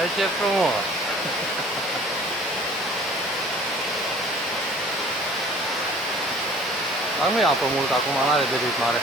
Ce frumos! Dar nu ia pe mult acum, n-are de ritm mare.